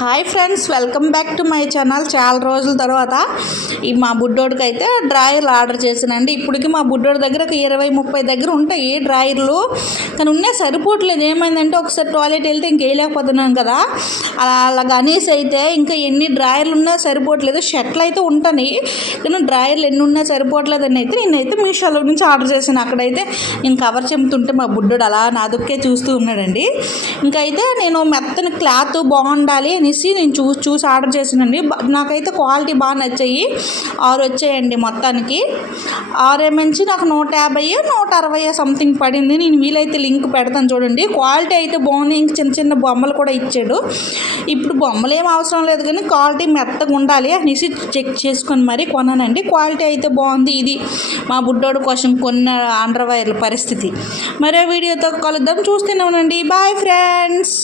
Hi friends, welcome back to my channel. చాలా రోజుల తర్వాత మా బుడ్డోడికి అయితే డ్రాయర్లు ఆర్డర్ చేశానండి. ఇప్పటికి మా బుడ్డోడి దగ్గర ఒక 20-30 దగ్గర ఉంటాయి డ్రాయర్లు, కానీ ఉన్నాయి సరిపోవట్లేదు. ఏమైందంటే ఒకసారి టాయిలెట్ వెళ్తే ఇంకేయలేకపోతున్నాను కదా, అలా అనేసి అయితే ఇంకా ఎన్ని డ్రాయర్లు ఉన్నా సరిపోవట్లేదు. షర్ట్లు అయితే ఉంటాయి కానీ డ్రాయర్లు ఎన్ని ఉన్నా సరిపోవట్లేదు అని అయితే నేనైతే మీషోలో నుంచి ఆర్డర్ చేశాను. అక్కడైతే నేను కవర్ చెంపుతుంటే మా బుడ్డోడు అలా నా దుక్కే చూస్తూ ఉన్నాడండి. ఇంకైతే నేను మెత్తని క్లాత్ బాగుండాలి అనేసి నేను చూసి ఆర్డర్ చేసానండి. నాకైతే క్వాలిటీ బాగా నచ్చాయి. 6 వచ్చాయండి మొత్తానికి. 6 నుంచి నాకు 150-160 సంథింగ్ పడింది. నేను వీలైతే లింక్ పెడతాను చూడండి. క్వాలిటీ అయితే బాగుంది. ఇంక చిన్న చిన్న బొమ్మలు కూడా ఇచ్చాడు. ఇప్పుడు బొమ్మలు ఏం అవసరం లేదు కానీ క్వాలిటీ మెత్తగా ఉండాలి అనేసి చెక్ చేసుకొని మరీ కొన్నానండి. క్వాలిటీ అయితే బాగుంది. ఇది మా బుడ్డోడు కోసం కొన్న అండర్వేర్ల పరిస్థితి. మరో వీడియోతో కలుద్దాం, చూస్తూనే ఉండండి. Bye friends.